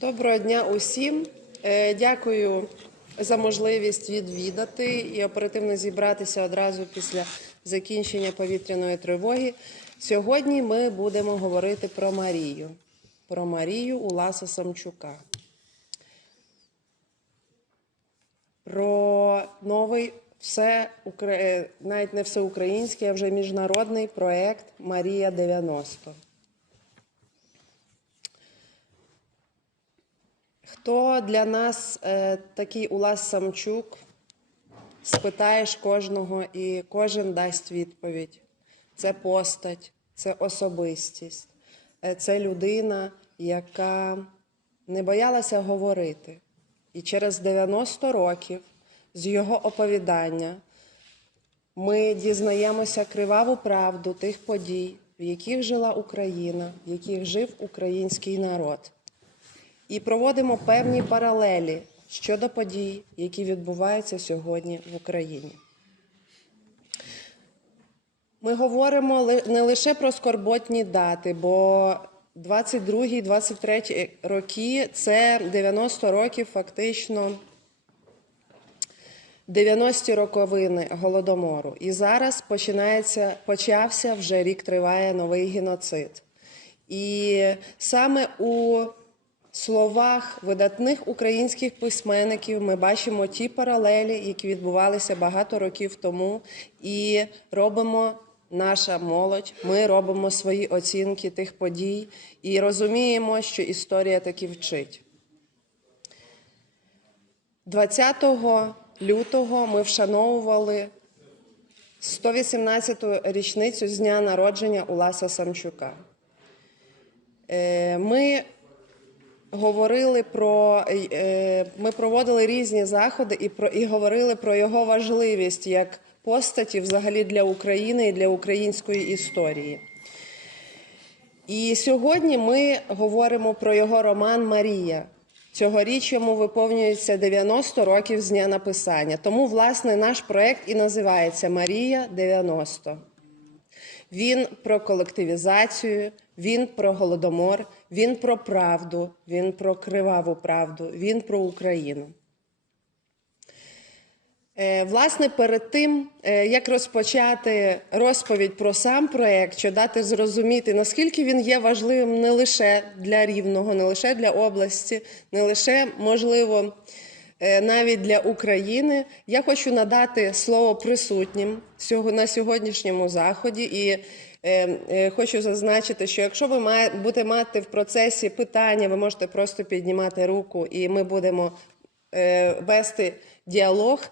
Доброго дня усім. Е, Дякую за можливість відвідати і оперативно зібратися одразу після закінчення повітряної тривоги. Сьогодні ми будемо говорити про Марію, про Марію Уласа Самчука, про новий все е, навіть не всеукраїнський, а вже міжнародний проект Марія 90. Хто для нас е, такий Улас Самчук? Спитаєш кожного, і кожен дасть відповідь. Це постать, це особистість, е, це людина, яка не боялася говорити. І через 90 років з його оповідання ми дізнаємося криваву правду тих подій, в яких жила Україна, в яких жив український народ і проводимо певні паралелі щодо подій, які відбуваються сьогодні в Україні. Ми говоримо не лише про скорботні дати, бо 22-23 роки це 90 років фактично 90-ті роковини голодомору. І зараз починається, почався вже рік триває новий геноцид. І саме у словах видатних українських письменників ми бачимо ті паралелі, які відбувалися багато років тому, і робимо наша молодь, ми робимо свої оцінки тих подій і розуміємо, що історія таки вчить. 20 лютого ми вшановували 118-ту річницю з дня народження Уласа Самчука. Е, Ми говорили про е, ми проводили різні заходи і про і говорили про його важливість як постаті взагалі для України і для української історії. І сьогодні ми говоримо про його роман Марія. Цьогоріч йому виповнюється 90 років з дня написання. Тому, власне, наш проект і називається Марія 90. Він про колективізацію, він про голодомор, він про правду, він про криваву правду, він про Україну. Е, Власне, перед тим, е, як розпочати розповідь про сам проект, що дати зрозуміти, наскільки він є важливим не лише для Рівного, не лише для області, не лише, можливо, е, навіть для України, я хочу надати слово присутнім на сьогоднішньому заході. І хочу зазначити, що якщо ви будете мати в процесі питання, ви можете просто піднімати руку, і ми будемо е, вести діалог.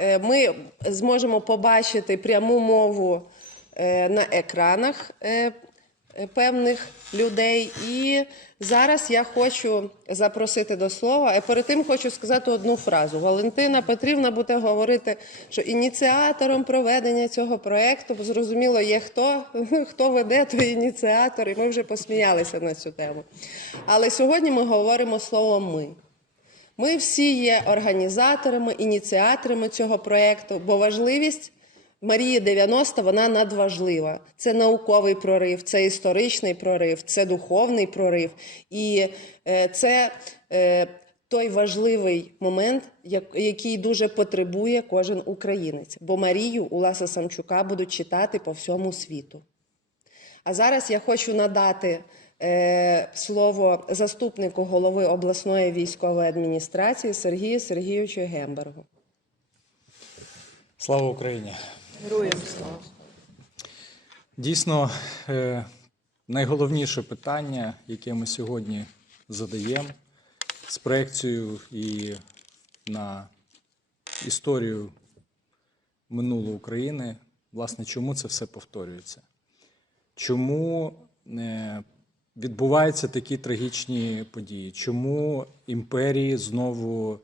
Е, Ми зможемо побачити пряму мову е, на екранах е, е, певних людей. І зараз я хочу запросити до слова. А перед тим хочу сказати одну фразу. Валентина Петрівна буде говорити, що ініціатором проведення цього проекту бо зрозуміло є хто, хто веде той ініціатор, і ми вже посміялися на цю тему. Але сьогодні ми говоримо слово ми. Ми всі є організаторами, ініціаторами цього проєкту, бо важливість Марії 90 вона надважлива. Це науковий прорив, це історичний прорив, це духовний прорив. І е, це е, той важливий момент, як- який дуже потребує кожен українець. Бо Марію Уласа Самчука будуть читати по всьому світу. А зараз я хочу надати е, слово заступнику голови обласної військової адміністрації Сергію Сергійовичу Гембергу. Слава Україні! Героям слава! Дійсно, е, найголовніше питання, яке ми сьогодні задаємо з проекцією і на історію минулої України, власне, чому це все повторюється? Чому е, відбуваються такі трагічні події? Чому імперії знову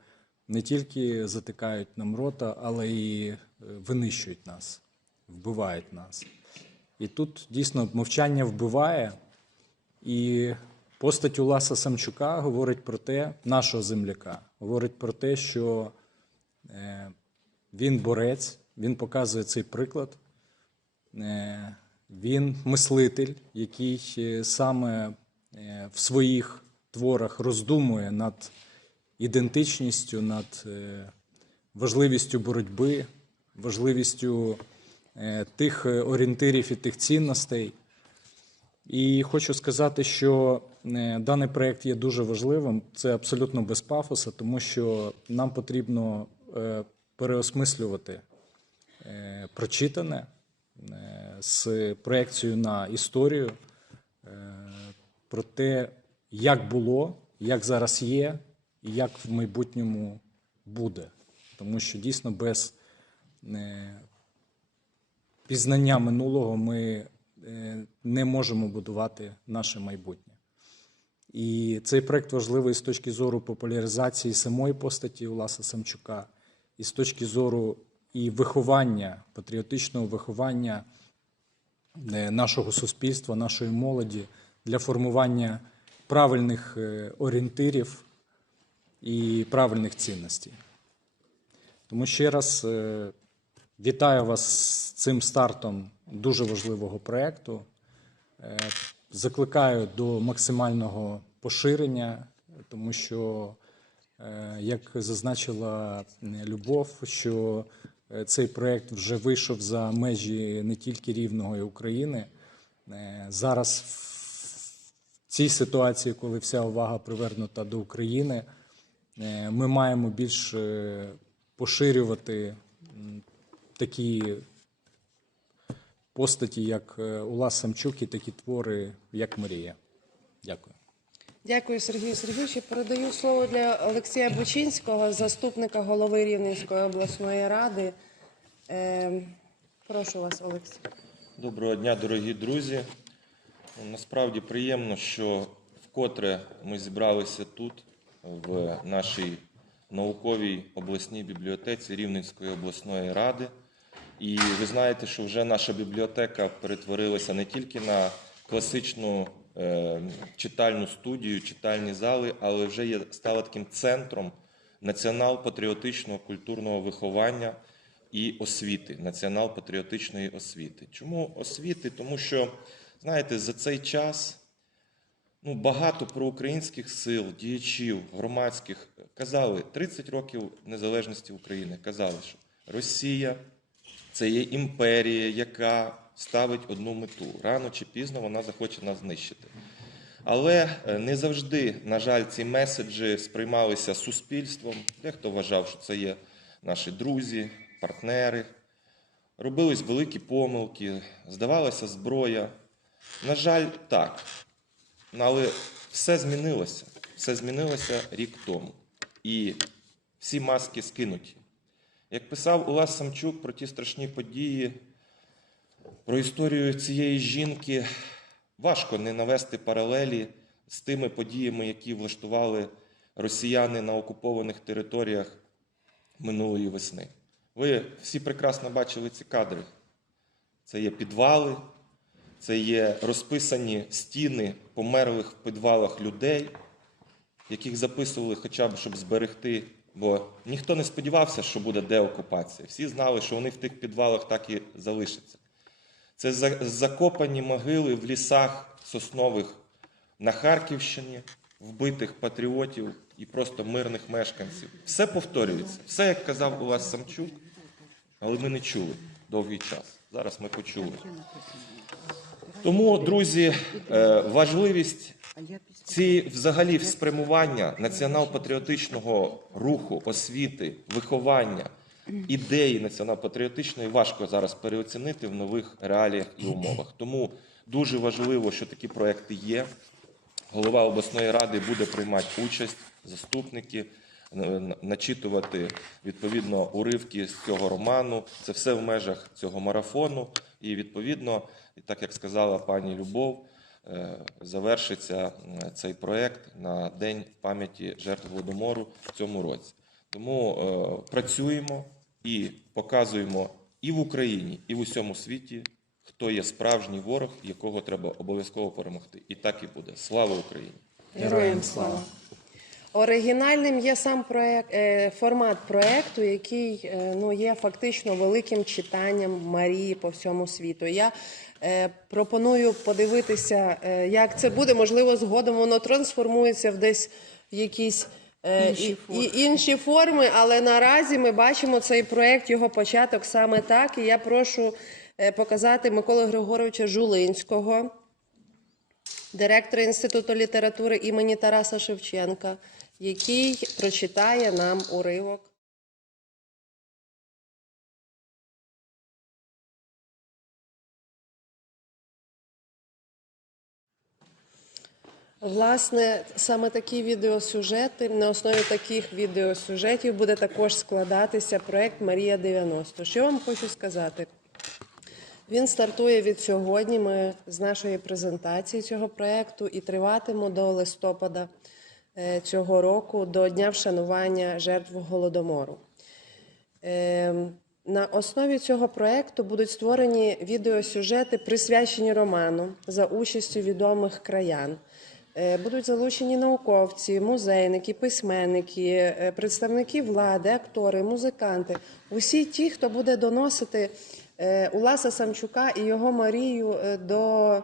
не тільки затикають нам рота, але і винищують нас, вбивають нас? І тут дійсно мовчання вбиває, і постать Уласа Самчука говорить про те, нашого земляка, говорить про те, що е, він борець, він показує цей приклад. Е, Він мислитель, який е, саме в своїх творах роздумує над ідентичністю, над важливістю боротьби, важливістю е, тих е, орієнтирів і тих цінностей. І хочу сказати, що е, даний проєкт є дуже важливим. Це абсолютно без пафоса, тому що нам потрібно переосмислювати прочитане з проекцією на історію про те, як було, як зараз є, і як в майбутньому буде. Тому що дійсно без пізнання минулого ми е, не можемо будувати наше майбутнє. І цей проект важливий з точки зору популяризації самої постаті Уласа Самчука, і з точки зору і виховання, патріотичного виховання е, нашого суспільства, нашої молоді для формування правильних е, орієнтирів і правильних цінностей. Тому ще раз вітаю вас з цим стартом дуже важливого проєкту. Е, Закликаю до максимального поширення, тому що, е, як зазначила Любов, що е, цей проєкт вже вийшов за межі не тільки Рівного і України. Зараз в цій ситуації, коли вся увага привернута до України, ми маємо більш поширювати такі постаті, як е, Улас Самчук, і такі твори, як Марія. Дякую. Дякую, Сергію Сергійовичу. Передаю слово для Олексія Бучинського, заступника голови Рівненської обласної ради. Е, прошу вас, Олексій. Доброго дня, дорогі друзі. Ну, Насправді приємно, що вкотре ми зібралися тут, в нашій науковій обласній бібліотеці Рівненської обласної ради. І ви знаєте, що вже наша бібліотека перетворилася не тільки на класичну е, читальну студію, читальні зали, але вже є, стала таким центром націонал-патріотичного культурного виховання і освіти, націонал-патріотичної освіти. Чому освіти? Тому що, знаєте, за цей час ну, багато проукраїнських сил, діячів, громадських казали 30 років незалежності України, казали, що Росія це є імперія, яка ставить одну мету. Рано чи пізно вона захоче нас знищити. Але е, не завжди, на жаль, ці меседжі сприймалися суспільством. Дехто вважав, що це є наші друзі, партнери. Робились великі помилки, здавалася зброя. На жаль, так. Ну, Але все змінилося. Все змінилося рік тому. І всі маски скинуті. Як писав Улас Самчук про ті страшні події, про історію цієї жінки, важко не навести паралелі з тими подіями, які влаштували росіяни на окупованих територіях минулої весни. Ви всі прекрасно бачили ці кадри. Це є підвали, це є розписані стіни померлих в підвалах людей, яких записували хоча б, щоб зберегти. Бо ніхто не сподівався, що буде деокупація. Всі знали, що вони в тих підвалах так і залишаться. Це закопані могили в лісах соснових на Харківщині, вбитих патріотів і просто мирних мешканців. Все повторюється. Все, як казав Улас Самчук, але ми не чули довгий час. Зараз ми почули. Тому, друзі, е, важливість ці взагалі спрямування націонал-патріотичного руху, освіти, виховання, ідеї націонал-патріотичної важко зараз переоцінити в нових реаліях і умовах. Тому дуже важливо, що такі проекти є. Голова обласної ради буде приймати участь, заступники, начитувати відповідно уривки з цього роману. Це все в межах цього марафону. І відповідно, так як сказала пані Любов, завершиться цей проект на День пам'яті жертв Голодомору в цьому році. Тому е, працюємо і показуємо і в Україні, і в усьому світі, хто є справжній ворог, якого треба обов'язково перемогти. І так і буде. Слава Україні! Героям слава. Оригінальним є сам проект, е, формат проекту, який е, ну, є фактично великим читанням Марії по всьому світу. Я е, пропоную подивитися, як це буде. Можливо, згодом воно трансформується в десь якісь. Інші і, і інші форми, але наразі ми бачимо цей проект, його початок саме так. І я прошу показати Миколу Григоровича Жулинського, директора Інституту літератури імені Тараса Шевченка, який прочитає нам уривок. Власне, саме такі відеосюжети, на основі таких відеосюжетів буде також складатися проект Марія 90. Що вам хочу сказати? Він стартує від сьогодні. Ми з нашої презентації цього проекту і триватиме до листопада цього року, до Дня вшанування жертв голодомору. Ем, На основі цього проекту будуть створені відеосюжети, присвячені роману за участю відомих краян. Е, Будуть залучені науковці, музейники, письменники, е, представники влади, актори, музиканти. Усі ті, хто буде доносити е, Уласа Самчука і його Марію е, до е,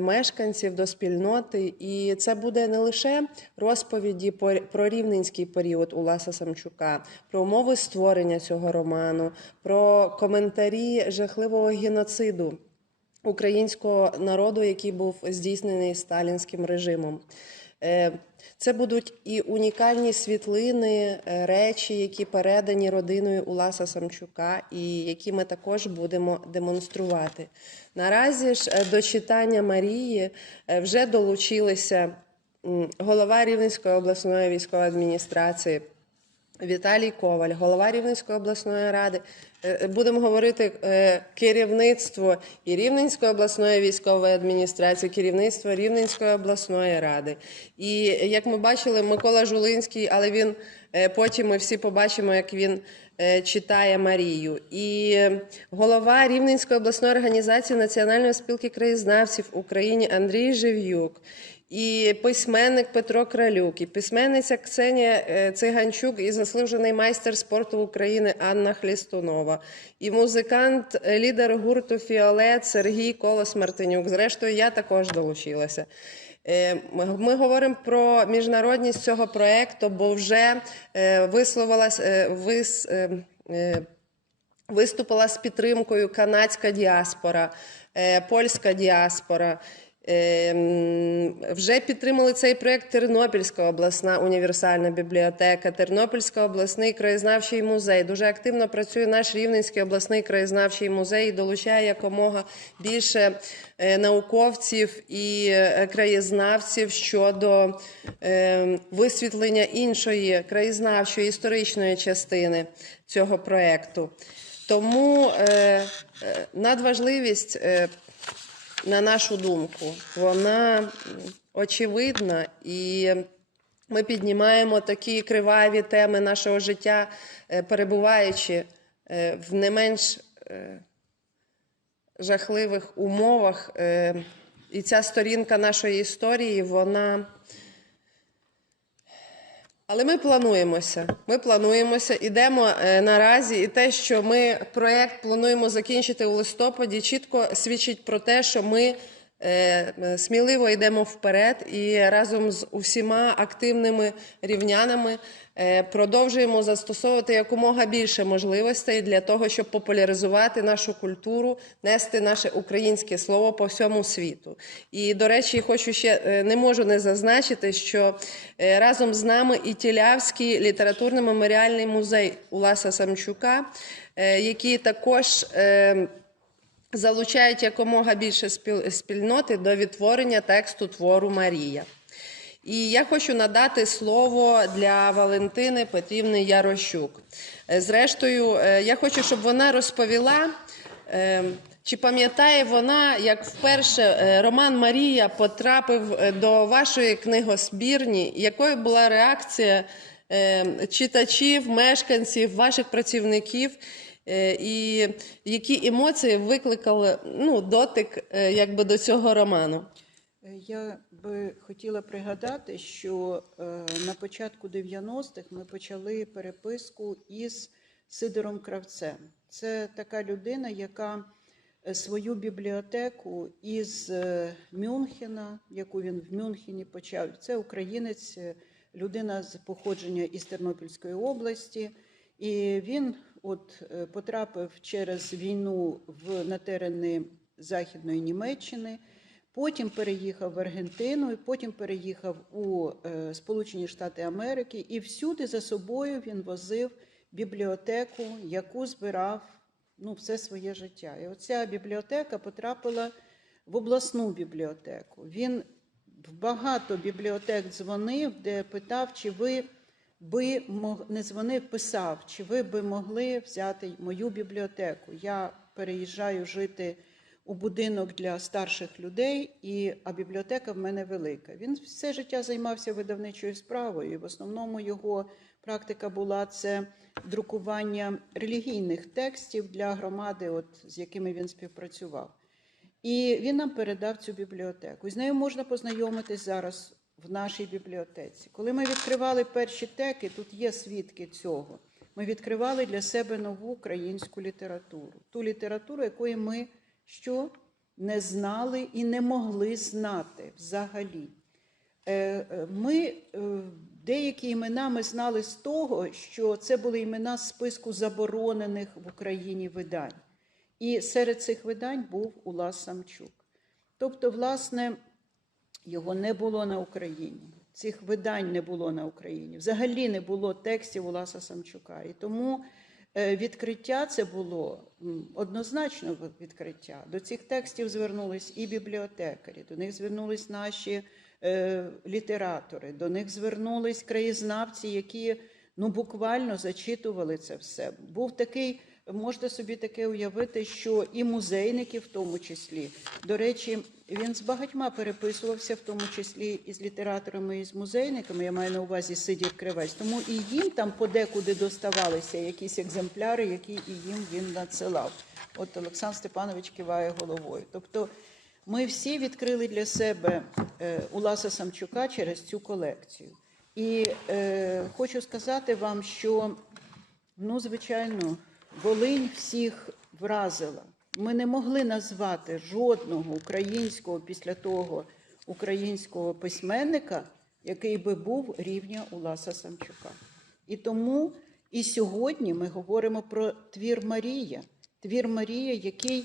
мешканців, до спільноти. І це буде не лише розповіді по- про рівненський період Уласа Самчука, про умови створення цього роману, про коментарі жахливого геноциду українського народу, який був здійснений сталінським режимом. Е, Це будуть і унікальні світлини, е, речі, які передані родиною Уласа Самчука, і які ми також будемо демонструвати. Наразі ж е, до читання Марії вже долучилися голова Рівненської обласної військової адміністрації. Віталій Коваль, голова Рівненської обласної ради. Е, Будемо говорити е, керівництво і Рівненської обласної військової адміністрації, керівництво Рівненської обласної ради. І як ми бачили, Микола Жулинський, але він е, потім ми всі побачимо, як він е, читає Марію. І е, голова Рівненської обласної організації Національної спілки краєзнавців в Україні Андрій Жив'юк. І письменник Петро Кралюк, і письменниця Ксенія е, Циганчук, і заслужений майстер спорту України Анна Хлістунова, і музикант, е, лідер гурту Фіолет Сергій Колос Мартинюк. Зрештою, я також долучилася. Е, Ми говоримо про міжнародність цього проєкту, бо вже висловилась вис, виступила з підтримкою канадська діаспора, польська діаспора. Е, м, Вже підтримали цей проєкт Тернопільська обласна універсальна бібліотека, Тернопільський обласний краєзнавчий музей. Дуже активно працює наш Рівненський обласний краєзнавчий музей і долучає якомога більше е, науковців і е, краєзнавців щодо е, висвітлення іншої краєзнавчої історичної частини цього проєкту. Тому е, надважливість, на нашу думку, вона очевидна, і ми піднімаємо такі криваві теми нашого життя, е, перебуваючи е, в не менш е, жахливих умовах. І ця сторінка нашої історії, вона. Але ми плануємося. Ми плануємося, ідемо е, наразі, і те, що ми проект плануємо закінчити у листопаді, чітко свідчить про те, що ми сміливо йдемо вперед і разом з усіма активними рівнянами е, продовжуємо застосовувати якомога більше можливостей для того, щоб популяризувати нашу культуру, нести наше українське слово по всьому світу. І, до речі, хочу ще е, не можу не зазначити, що е, разом з нами і Тілявський літературно-меморіальний музей Уласа Самчука, е, який також. Залучають якомога більше спільноти до відтворення тексту твору Марія. І я хочу надати слово для Валентини Петрівни Ярощук. Е, Зрештою, е, я хочу, щоб вона розповіла, е, чи пам'ятає вона, як вперше роман Марія потрапив до вашої книгосбірні, якою була реакція читачів, мешканців, ваших працівників, і які емоції викликали ну, дотик е, якби, до цього роману? Е, Я би хотіла пригадати, що е, на початку 90-х ми почали переписку із Сидором Кравцем. Це така людина, яка е, свою бібліотеку із е, Мюнхена, яку він в Мюнхені почав. Це українець, е, людина з походження із Тернопільської області. І він от е, потрапив через війну в на терени Західної Німеччини. Потім переїхав в Аргентину, і потім переїхав у е, Сполучені Штати Америки, і всюди за собою він возив бібліотеку, яку збирав ну, все своє життя. І оця бібліотека потрапила в обласну бібліотеку. Він в багато бібліотек дзвонив, де питав, чи ви би не дзвонив, писав, чи ви би могли взяти мою бібліотеку. Я переїжджаю жити у будинок для старших людей, і, а бібліотека в мене велика. Він все життя займався видавничою справою. І в основному його практика була це друкування релігійних текстів для громади, от, з якими він співпрацював. І він нам передав цю бібліотеку. І з нею можна познайомитись зараз в нашій бібліотеці. Коли ми відкривали перші теки, тут є свідки цього. Ми відкривали для себе нову українську літературу, ту літературу, якої ми що не знали і не могли знати взагалі. Е, е, Ми е, деякі імена ми знали з того, що це були імена з списку заборонених в Україні видань. І серед цих видань був Улас Самчук. Тобто, власне, його не було на Україні. Цих видань не було на Україні. Взагалі не було текстів Уласа Самчука. І тому е, відкриття це було однозначно відкриття. До цих текстів звернулись і бібліотекарі, до них звернулись наші е, літератори, до них звернулись краєзнавці, які ну, буквально зачитували це все. Був такий. Можете собі таке уявити, що і музейники, в тому числі, до речі, він з багатьма переписувався, в тому числі і з літераторами, і з музейниками. Я маю на увазі Сидір Кривець. Тому і їм там подекуди доставалися якісь екземпляри, які і їм він надсилав. От Олександр Степанович киває головою. Тобто, ми всі відкрили для себе е, Уласа Самчука через цю колекцію. І е, хочу сказати вам, що Ну, звичайно, Волинь всіх вразила. Ми не могли назвати жодного українського після того українського письменника, який би був рівня Уласа Самчука. І тому і сьогодні ми говоримо про твір Марія. Твір Марія, який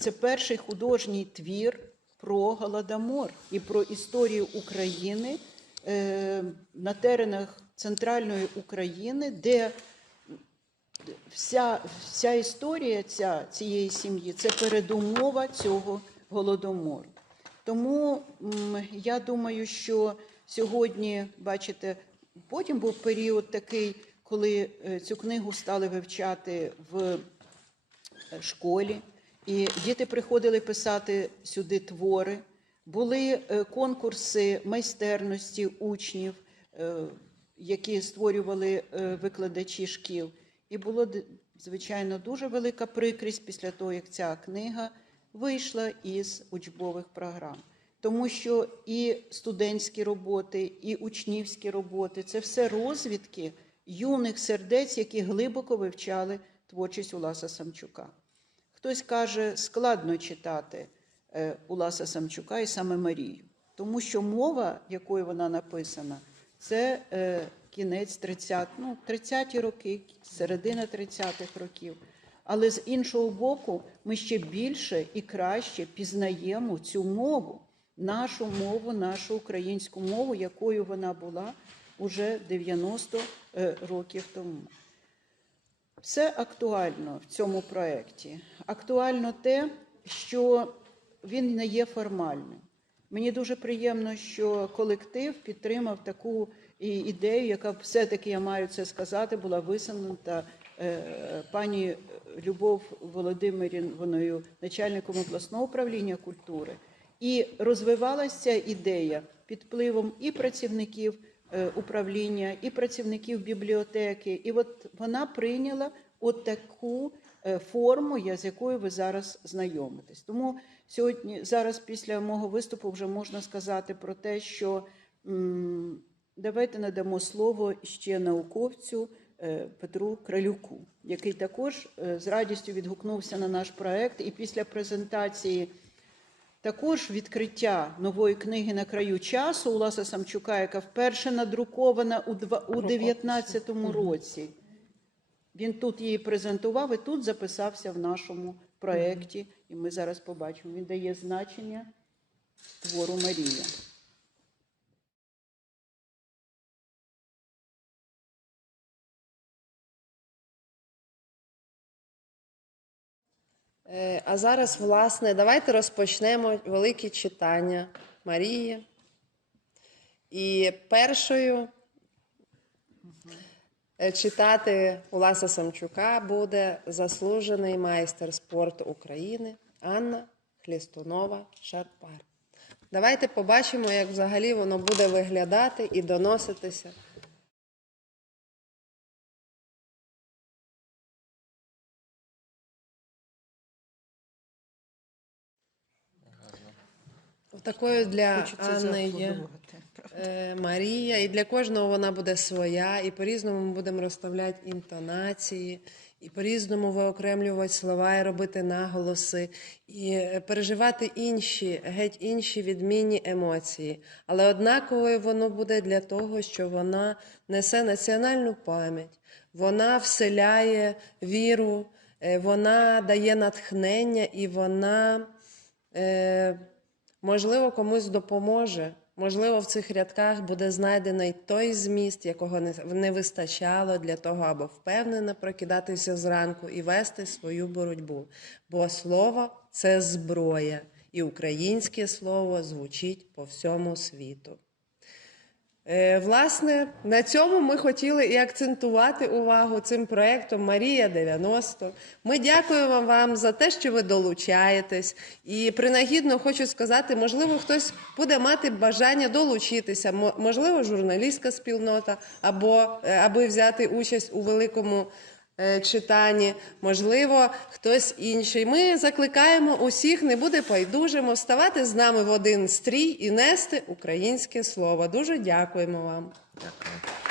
це перший художній твір про Голодомор і про історію України е, на теренах центральної України, де вся, вся історія ця, цієї сім'ї це передумова цього голодомору. Тому я думаю, що сьогодні, бачите, потім був період такий, коли е, цю книгу стали вивчати в е, школі, і діти приходили писати сюди твори. Були е, конкурси майстерності учнів, які створювали викладачі шкіл. І було звичайно дуже велика прикрість після того, як ця книга вийшла із учбових програм. Тому що і студентські роботи, і учнівські роботи це все розвідки юних сердець, які глибоко вивчали творчість Уласа Самчука. Хтось каже, складно читати е, Уласа Самчука і саме Марію, тому що мова, якою вона написана, це е, кінець 30, ну, 30-ті роки, середина 30-х років. Але з іншого боку, ми ще більше і краще пізнаємо цю мову, нашу мову, нашу українську мову, якою вона була уже 90 е, років тому. Все актуально в цьому проєкті. Актуально те, що він не є формальним. Мені дуже приємно, що колектив підтримав таку і- ідею, яка все-таки я маю це сказати, була висунута е, пані Любов Володимирівною, начальником обласного управління культури. І розвивалася ідея під впливом і працівників е, управління, і працівників бібліотеки. І от вона прийняла от таку е, форму, з якою ви зараз знайомитесь. Тому сьогодні, зараз, після мого виступу, вже можна сказати про те, що давайте надамо слово ще науковцю е, Петру Кралюку, який також е, з радістю відгукнувся на наш проект. І після презентації також відкриття нової книги на краю часу Уласа Самчука, яка вперше надрукована у два- у 19-му році. Він тут її презентував і тут записався в нашому проєкті. І ми зараз побачимо. Він дає значення твору Марія. А зараз, власне, давайте розпочнемо велике читання Марії. І першою е, читати Уласа Самчука буде заслужений майстер спорту України Анна Хлістунова Шарпар. Давайте побачимо, як взагалі воно буде виглядати і доноситися. Такою для Хочеться Анни є. Е, Марія, і для кожного вона буде своя, і по-різному ми будемо розставляти інтонації, і по-різному виокремлювати слова і робити наголоси, і е, переживати інші, геть інші відмінні емоції. Але однаковою воно буде для того, що вона несе національну пам'ять, вона вселяє віру, е, вона дає натхнення і вона. Е, Можливо, комусь допоможе. Можливо, в цих рядках буде знайдений той зміст, якого не- вистачало для того, аби впевнено прокидатися зранку і вести свою боротьбу. Бо слово це зброя, і українське слово звучить по всьому світу. Е, Власне, на цьому ми хотіли і акцентувати увагу цим проєктом Марія 90. Ми дякуємо вам за те, що ви долучаєтесь. І принагідно хочу сказати, можливо, хтось буде мати бажання долучитися, мо- можливо, журналістська спільнота, або е, аби взяти участь у великому читанні, можливо, хтось інший. Ми закликаємо усіх, не буде байдужимо, ставати з нами в один стрій і нести українське слово. Дуже дякуємо вам. Thank